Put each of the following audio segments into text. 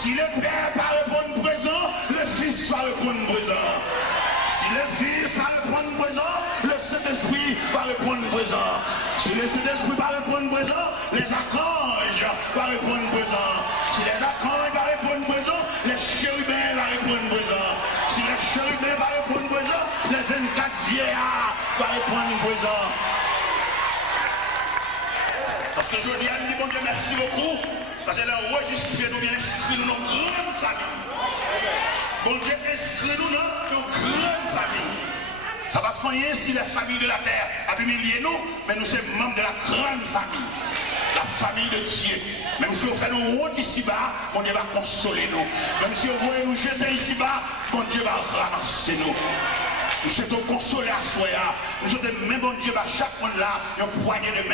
Si le Père va répondre présent, le Fils va répondre présent. Si le Fils va répondre présent, le Saint-Esprit va répondre présent. Si le Saint-Esprit va répondre présent, les archanges vont répondre présent. Si les archanges vont répondre présent, les chérubins vont répondre présent. Si les chérubins vont répondre présent, les 24 vieillards vont répondre présent. Parce que je dis à lui, bon Dieu, merci beaucoup. Parce qu'elle a enregistré, nous bien inscrit nous dans une grande famille. Bon Dieu, inscrit-nous dans une grande famille. Ça va faire si les familles de la terre a humilié nous, mais nous sommes membres de la grande famille. La famille de Dieu. Même si on fait nous honte ici-bas, bon Dieu va consoler nous. Même si on voit nous jeter ici-bas, bon Dieu va ramasser nous. Nous sommes consolés à soi. Nous sommes même bon Dieu, chaque monde là, il y a une poignée de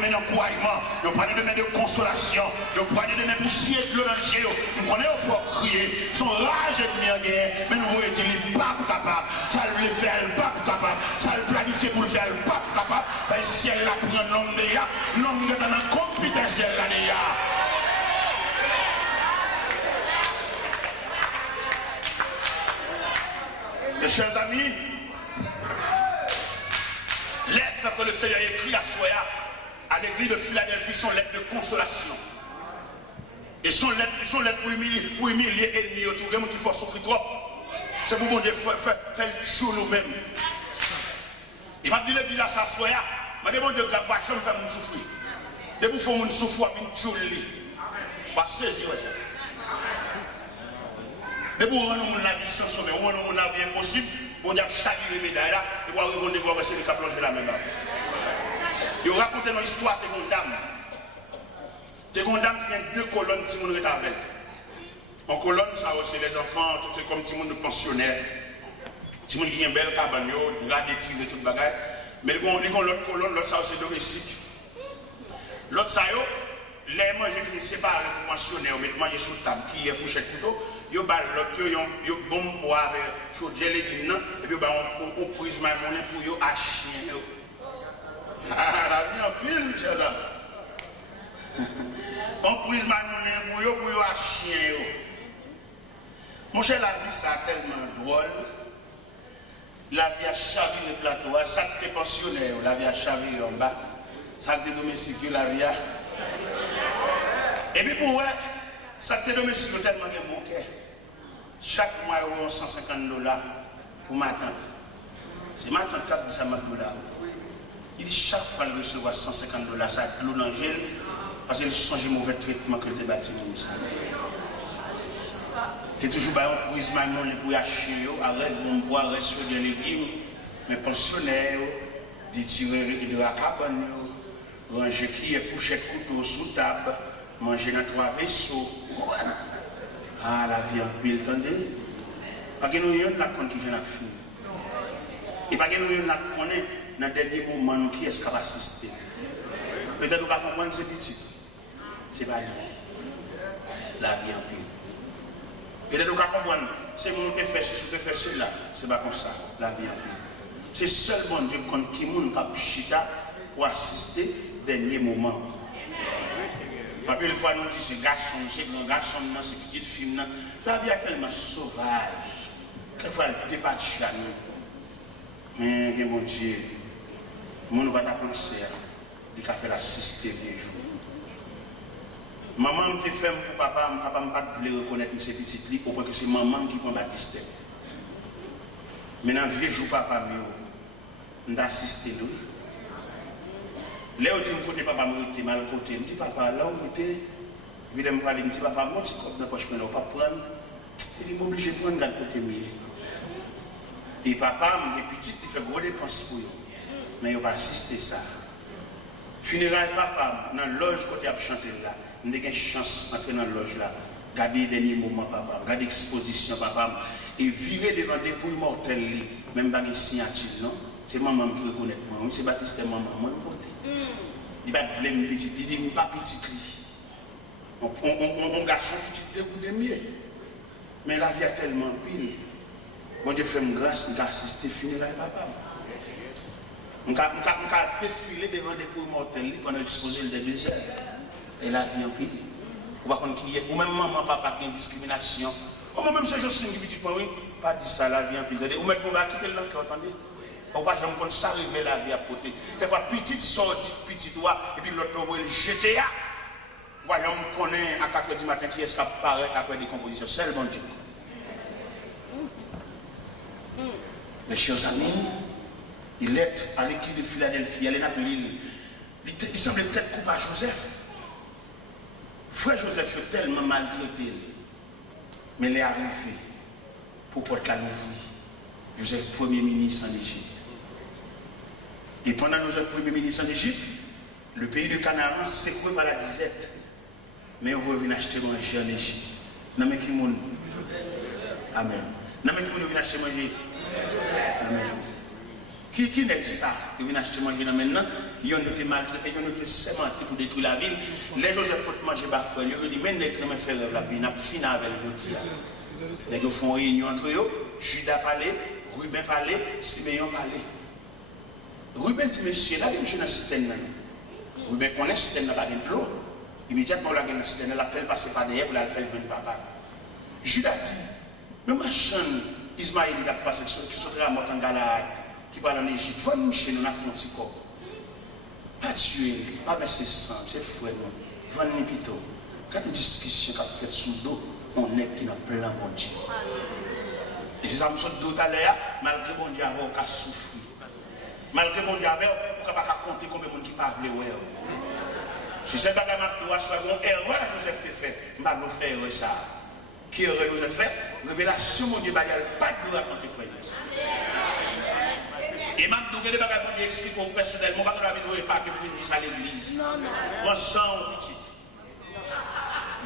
main d'encouragement, il y a une poignée de main de consolation, il y a une poignée de main pour scier le danger. Nous connaissons il faut crier. Son rage est bien guerre, mais nous voyons qu'il n'est pas capable. Ça le fait, il n'est pas capable. Ça le planifie pour le faire, il n'est pas capable. Le ciel là pour un homme déjà, l'homme qui est dans la compétence là déjà. Mes chers amis, lettre que le Seigneur écrit à Soya, à l'église de Philadelphie, sont lettres de consolation. Et sont lettres pour humilier l'ennemi autour de nous qui faut souffrir trop. C'est pour bon Dieu faire le jour nous-mêmes. Il m'a dit le village à Soya, il m'a dit bon Dieu, la bâche me fait souffrir. Dès que vous faites souffrir, vous faites jolie. Vous allez saisir ça. Mais pour rendre la vie sans sommet, pour rendre la vie impossible, on a chaviré les médailles là, et pour arriver au voir c'est les cap plonger la même. Ils ont raconté une histoire de une dame. De une dame qui a deux colonnes, si on est avec. En colonne, ça aussi les enfants, tout comme petit monde pensionnaire. Petit monde qui a une belle cabane, drap des tigres et tout bagage. Mais ils ont l'autre colonne, l'autre ça aussi domestique. L'autre ça, les manger fini séparés pour pensionnaire, ils manger sur table, qui est fourchette couteau. Yo bal l'autre yo bon pour avec chaudière les guinées et puis on prise ma monnaie pour yo à chien yo. Ah la vie en pile chers amis. On prise ma monnaie pour yo à chien yo. Mon cher la vie ça tellement drôle. La vie a chaviré le plateau, ça que pensionnaire, la vie a chaviré en bas. Ça que domestique la vie a. Et puis pour ouais ça te domestique tellement de bon cœur. Chaque mois, il y a $150 pour ma tante. C'est ma tante qui a dit ça, ma $. Il dit chaque fois qu'il reçoit $150, ça a de l'eau dans le gel, parce qu'il change le mauvais traitement que le bâtiment. C'est toujours un prise maintenant pour acheter, arrête de boire, reste sur des légumes, mais pensionnaires, des tireurs de la cabane, ranger qui est fourchette couteau sous table, manger dans 3 vaisseaux. Ah, la vie en pile, attendez. Parce que nous avons la compte qui vient à finir. Et parce que nous avons la connaître dans le dernier moment qui est-ce qui va assister. Peut-être qu'on va comprendre c'est petit. C'est pas lui. La vie en pile. Peut-être qu'on va comprendre c'est mon qui fait ceci, qui fait cela. C'est pas comme ça. La vie en pile. C'est seul bon Dieu qui est chita pour assister au dernier moment. Parce que une fois nous disons c'est garçon, c'est grand garçon, c'est petite fille, la vie est tellement sauvage. Quelquefois elle débat à nous. Mais mon Dieu, moi ne vais pas penser, il a fait l'assister des jours. Maman me fait pour papa ne pas voulait reconnaître ces petites filles, parce que c'est maman qui prend Baptiste. Maintenant, vieux jour papa, nous assisté nous. Là où tu me côté papa me mal côté, me dit papa là où était, il me parler, me dit papa moi tu comptes dans poche mais là pas prendre, il est obligé de prendre dans côté mieux. Et papa me dit petit il fait gros dépenses pour eux, mais il va assister ça. Funérailles papa dans loge côté à chanter là, il a une chance d'entrer dans loge là, garder les derniers moments papa, garder l'exposition papa et virer devant des couilles mortelles, même pas de signature non, c'est maman qui reconnaît moi, c'est Baptiste maman moi côté. Il va te me petit, il dit pas petit lui. On garçon petit dégoût de mieux. Mais la vie a tellement pile. Bon Dieu fait une grâce, il a assisté funérailles papa. On a défilé devant des poules mortelles pendant l'exposition des deux heures. Et la vie en pile. Ou pas qui est, ou même maman, papa, qui a une discrimination. Ou même si je suis une petite oui, pas dit ça la vie en pile. Ou même qu'on va quitter le cœur, attendez. On va jamais qu'on s'arrive la vie à côté. Des fois, petite sortie, petite toi, et puis l'autre va le jeter. Voyons, on connaît à 4h du matin qui est-ce qui apparaît après des compositions. C'est le bon Dieu. Mes chers amis, il est à l'équipe de Philadelphie, il est à l'île. Il semblait peut-être coupable à Joseph. Frère Joseph est tellement maltraité. Mais il est arrivé pour porter la nouvelle. Joseph, premier ministre en Égypte. Et pendant Joseph, premier ministre en Égypte, le pays de Canaan s'est secoué par la disette. Mais on va venir acheter manger en Égypte. Non mais qui monde? Amen. Non mais qui monde vient acheter manger? Amen. Qui n'est ça? Il vient acheter manger maintenant. Ils ont été maltraités, ils ont été sémentés pour détruire la ville. Les Joseph pour manger parfois. Ils ont dit, mais les chrétiens font rêve la vie. Ils ont fini avec les gens. Ils font réunion entre eux. Judas parlait, Ruben parlait, Siméon parlait. Ruben dit, monsieur, là, monsieur dans la citerne. Ruben connaît la citerne, n'a pas de l'eau. Immédiatement, la gueule de la citerne, elle a fait passer par derrière pour la faire venir papa. Judas dit, mais ma chaîne, Ismaël, il a passé qui sont à mort en Galade, qui parle en Égypte. Faut nous chez nous, on a fait un petit corps. Pas tuer, pas verser sang, c'est frère. Faut nous plutôt. Quand une discussion qu'a fait sous dos, on est qui n'a plein bon Dieu. Et c'est ça, je me suis dit tout à l'heure, malgré bon Dieu, on a souffert. Malgré bon Dieu, on ne peut pas compter combien de gens qui parlent. Si c'est pas que je dois soit une erreur que Joseph a fait, je vais faire erreur ça. Qui erreur que Joseph fait? Révélation, mon Dieu, pas de raconter frère. Et même tout les bagages que je explique personnellement, je ne vais pas que je dise à l'église. On sent petit.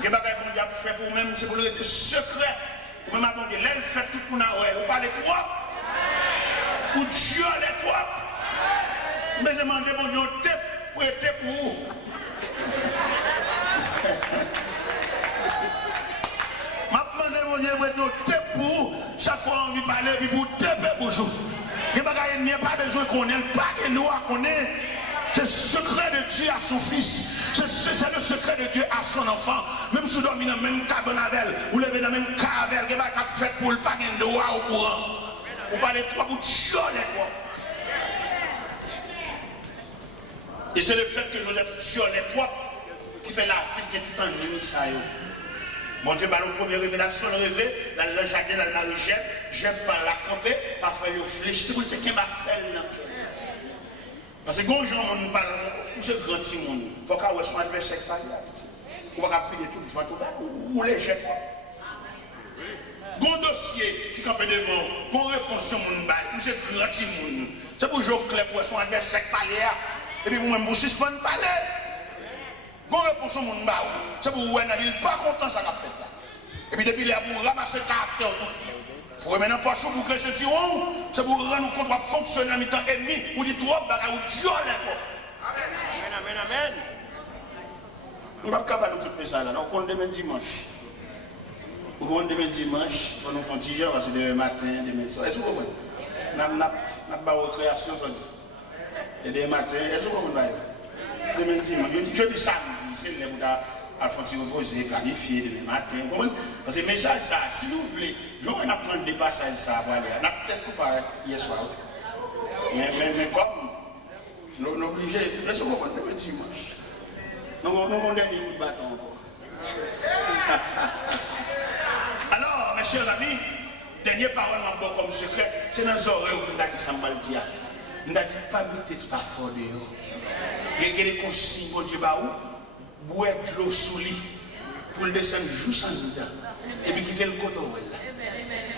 Les bagages que je fais pour vous-même, c'est pour le rester secret. Vous même attendez, l'aile fait tout pour nous, vous parlez trop. Ou Dieu les trop. Mais je demande mon Dieu, pour être pour vous. Je demande mon Dieu, pour vous. Chaque fois on veut parler, puis pour taper bonjour. Il n'y a pas besoin qu'on ait, pas que nous connaissons. C'est le secret de Dieu à son fils. C'est le secret de Dieu à son enfant. Même si vous dormez dans le même cabernavel, vous levez dans le même cavel, vous n'avez pas fait pour le pas de droit au courant. Vous parlez trop pour Dieu les trois. Et c'est le fait que Joseph tue les trois qui fait la vie qui est tout en nuit. Bon Dieu, par la première révélation, le réveil, dans le jardin, dans le marie-jette, j'aime pas la camper, parfois il fléchit, c'est pour te qu'il m'a fait là. Parce que quand gens on parle, c'est grand monde, il faut qu'on soit adversaire par là. On va faire tout le vent, ou les jette. Bon dossier qui campe devant, qu'on réponse sur mon bail, c'est grand monde. C'est pour jouer clair pour son adversaire par là. Et puis vous-même vous suspendez parler. Bon réponse au monde baou, c'est pour vous il pas content ça qu'a fait là. Et puis depuis là pour ramasser le caractère tout. Faut maintenant pas chaud pour que ce tiron, c'est pour rendre compte va fonctionner en mi-temps ennemi ou dit trop bagarre ou Dieu là quoi. Amen amen amen. On va pas capable de tout ça là, on compte demain dimanche. On compte demain dimanche, on nous font 10 heures parce que demain matin, demain soir. Est-ce que vous comprenez? N'a pas récréation ça dit. Et demain matin, est-ce que vous comprenez? Demain dimanche, je dis samedi, c'est le Bouddha Alphonse reposer, planifier demain matin. Parce que message ça, si vous voulez, je vais apprendre des passages ça pour aller. On a peut-être pas hier soir. Mais comme nous obligés, est-ce que vous comprenez demain dimanche? Nous avons des bouts de bâton encore. Alors, mes chers amis, dernière parole encore comme secret, c'est dans les oreilles où nous avons dit ça mal dit. Nous avons dit pas mettre tout à fort dehors. Il y a des consignes, mon Dieu, boire de l'eau sous lit pour le descendre juste en dedans. Et puis quitter le coton.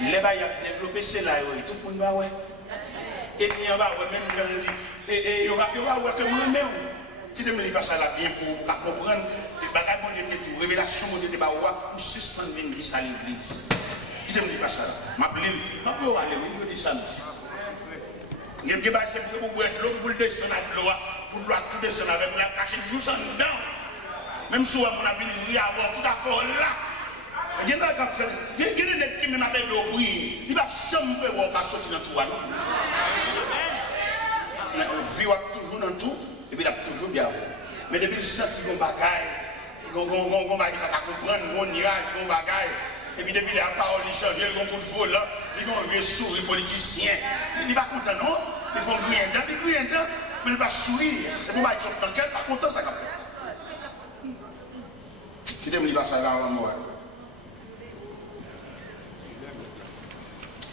Les bails ont développé, c'est là, tout le monde va ouais. Et puis on va même quand on dit, et on va voir que moi-même, qui te me dit pas ça là bien pour comprendre, les bagages mon Dieu tout, révélation mon Dieu te va pour suspendre l'église à l'église. Qui te me dit pas ça là? M'appelle, aller, je dis samedi. Il y a des bagages pour boire de l'eau, pour le descendre de l'eau. Pour tout descendre avec la cacher juste en dedans. Même si on a vu avoir tout à fait là. Il y a des gens qui même avec l'eau prier. Il va jamais voir sortir dans tout. On vit toujours dans tout et puis il a toujours bien. Mais depuis le senti qu'on bagaille, on va comprendre, on mirage, on bagaille. Et puis depuis la parole, il change, il y a un coup de foule, il y a un vieux sourire politicien. Il n'est pas content, non? Ils font rien dedans, ils crient dedans, mais il va sourire. Et puis, ils sont dans quel pas content, ça capte. Qui t'aime, il va ça avant moi.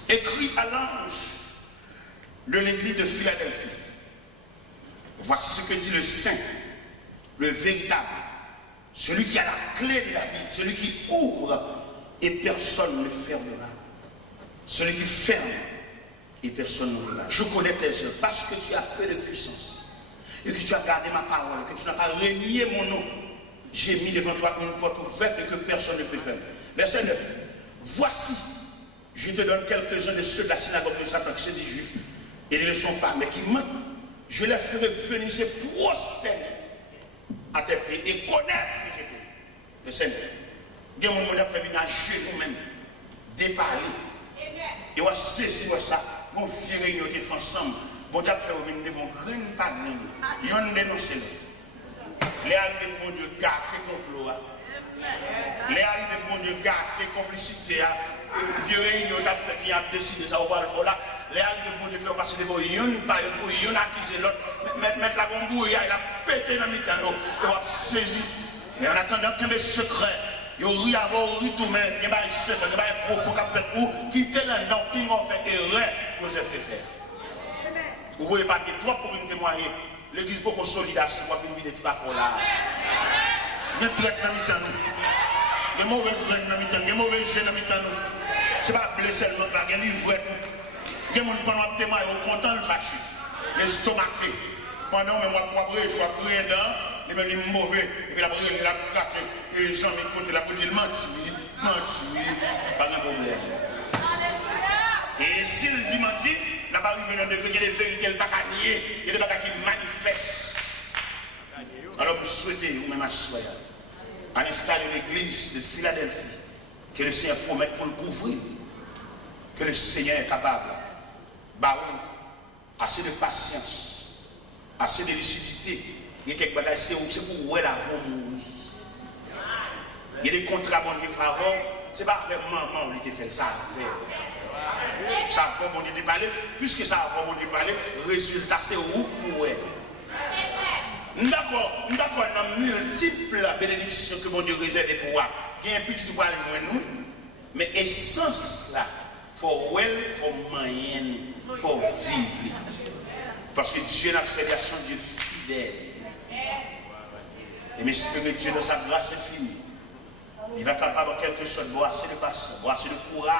Écrit à l'ange de l'église de Philadelphie. Voici ce que dit le saint, le véritable, celui qui a la clé de la vie, celui qui ouvre et personne ne fermera. Celui qui ferme et personne n'ouvrira. Je connais tes œuvres parce que tu as peu de puissance et que tu as gardé ma parole et que tu n'as pas renié mon nom. J'ai mis devant toi une porte ouverte et que personne ne peut fermer. Verset 9. Voici, je te donne quelques-uns de ceux de la synagogue de Satan, qui sont des juifs, et ils ne le sont pas, mais qui mentent. Je les ferai venir se prosterner à tes pieds et connaître que j'étais. Verset 9. Il y a un moment où on a fait venir à genoux même, déparler. Et on a saisi ça, on fait réunion ensemble. Bon, on a fait venir devant graine par graine. Et on dénonce l'autre. Les arrivées pour Dieu gâter complot. Les arrivées pour Dieu gâter complicité. Vieux réunion, on a fait qui a décidé ça, on va le faire là. Les arrivées pour Dieu faire passer devant yon par pour yon accuser l'autre. Mettre la bombouille, il a pété dans le mécano. Et on a saisi. Et en attendant qu'il y ait des secrets. Il y a un tout même, il y a un secret, il y a un profond qui a fait pour quitter le nom, qui ont fait erreur pour se faire faire. Vous voyez pas que toi pour une témoigner, l'église pour consolider, c'est moi qui me dis que tu vas faire là. Il y a des traites dans le temps, il y a des mauvais graines dans le temps, il y a des mauvais jeunes dans le temps. Ce n'est pas blesser l'autre là, il y a des livres tout. Il y a des gens qui ont témoigné, ils sont contents de fâcher, l'estomaqué. Pendant que moi, je suis brûlé dedans, il est mauvais, et puis la brûlé, il a craqué, et il s'en met côté, la brûlé, il mentit, pas de problème. Et s'il dit mentir, il n'a pas arrivé dans le degré, il y a des vérités, il n'y a pas qu'à nier, il y a des bagages qui manifestent. Alors, je souhaite, ou même à soi, à l'instar de l'église de Philadelphie, que le Seigneur promette pour le couvrir, que le Seigneur est capable, assez de patience, assez de lucidité. Il y a quelques bagages, c'est pour où elle a mourir. Il y a des contrats bon Dieu favor, c'est pas vraiment lui qui fait ça. Ça va bon Dieu parler, puisque ça va bon Dieu parler, résultat c'est où pour elle. D'accord, dans multiples bénédictions que bon Dieu réserve pour moi. Il y a un petit poil moins nous, mais essence là, for well, for moyen, for vivre. Parce que Dieu n'a fait son Dieu fidèle. Et mais si Dieu dans sa grâce est fini, il va capable en quelque sorte de boire assez de patience, boire assez de courage,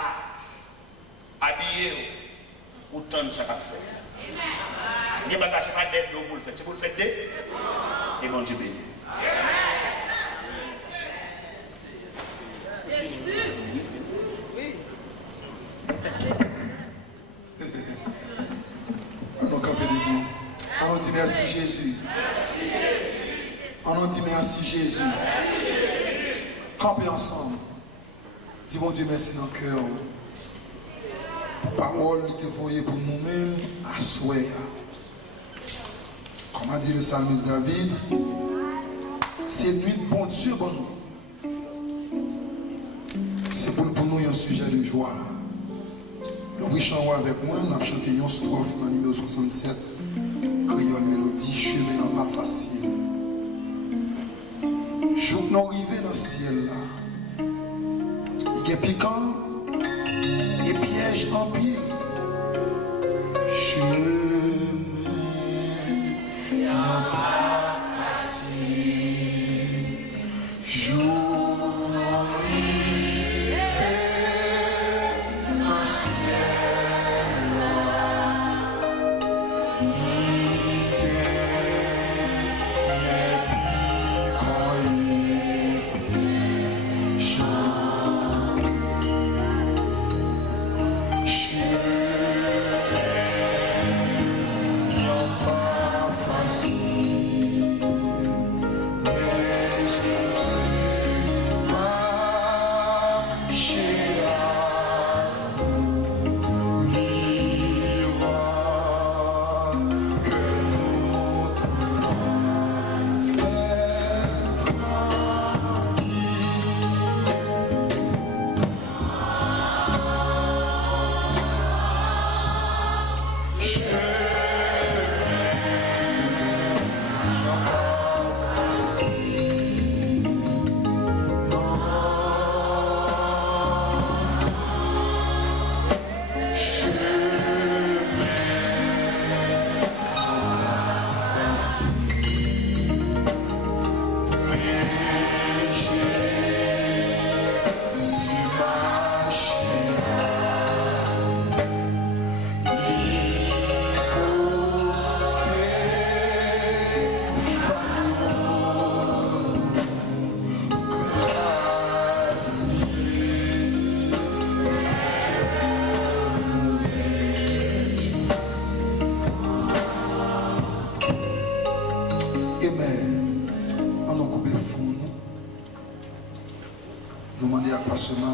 habiller autant de ça qu'a fait. Il n'y a pas d'aide pour le faire, c'est pour le faire d'aide. Et bon Dieu béni. On dit merci Jésus. On dit merci Jésus. Campez ensemble. Dis bon Dieu merci dans le cœur. Parole qui est envoyée pour nous-mêmes à souhait. Comme a dit le psalmiste David, c'est nuit de bon Dieu pour nous. C'est pour nous un sujet de joie. Le riche en avec moi, on a chanté une strophe dans le numéro 67. Créole mélodie, chemin n'est pas facile. Jour nous arrivons dans le ciel là. Il y a piquant et piège en pile. Chemin n'est pas facile. Jour nous arrivons dans le ciel là.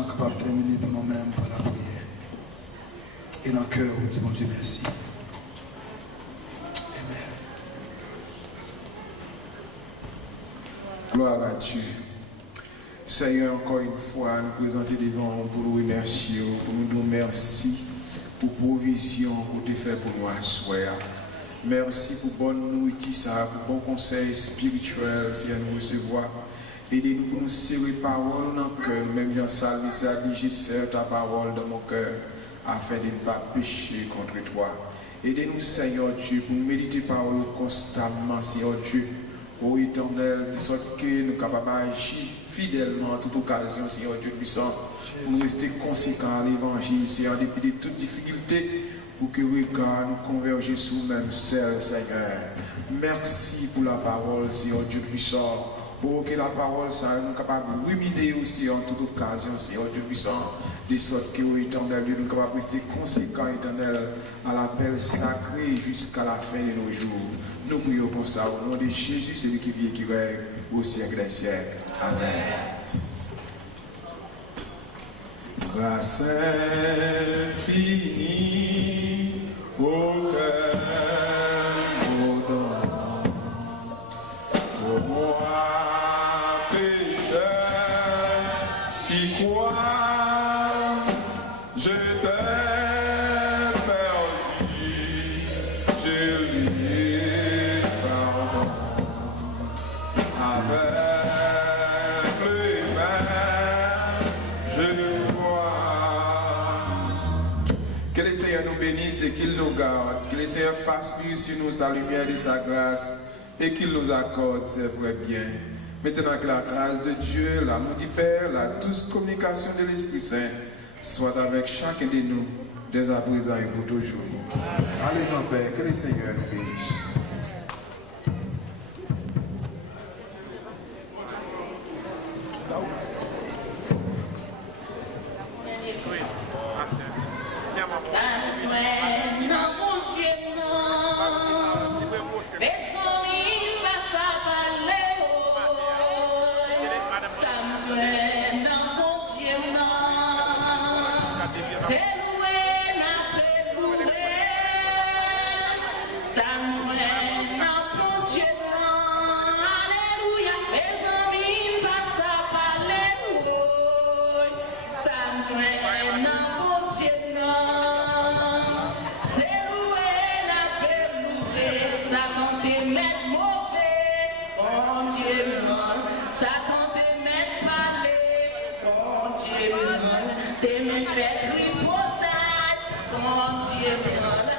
capable de terminer pour nous-mêmes par la prière. Et dans le cœur, on dit bon Dieu merci. Amen. Gloire à Dieu. Seigneur, encore une fois, nous présenter devant vous pour nous remercier, pour nous dire merci pour provision que tu fait pour nous à soir. Merci pour bonne nourriture, pour bon conseil spirituel, si à nous recevoir. Aidez-nous pour nous serrer parole dans le cœur, même Jean Salve, ça dit, serre ta parole dans mon cœur, afin de ne pas pécher contre toi. Aidez-nous, Seigneur Dieu, pour nous méditer parole constamment, Seigneur Dieu, ô Éternel, de sorte que nous sommes capables d'agir fidèlement à toute occasion, Seigneur Dieu puissant, pour nous rester conséquents à l'évangile, Seigneur, depuis de toutes difficultés, pour que regard nous converger sur nous-mêmes seuls, Seigneur. Merci pour la parole, Seigneur Dieu puissant. Pour que la parole soit nous capable de ruminer aussi en toute occasion, Seigneur Dieu puissant, de sorte que, ô Éternel Dieu, nous capables de rester conséquents, Éternel, à l'appel sacré jusqu'à la fin de nos jours. Nous prions pour ça au nom de Jésus, celui qui vit et qui règne au siècle des siècles. Amen. Grâce infinie au cœur ardent, pour moi pécheur qui croit, je t'ai perdu, je lui pardon avec les mains, je vois. Que le Seigneur nous bénisse et qu'il nous garde, que le Seigneur fasse luire sur nous sa lumière et sa grâce et qu'il nous accorde ses vrais biens. Maintenant que la grâce de Dieu, l'amour du Père, la douce communication de l'Esprit Saint soit avec chacun de nous, dès à présent et pour toujours. Allez en paix, que le Seigneur nous bénisse. They make that reportage on Jimmy.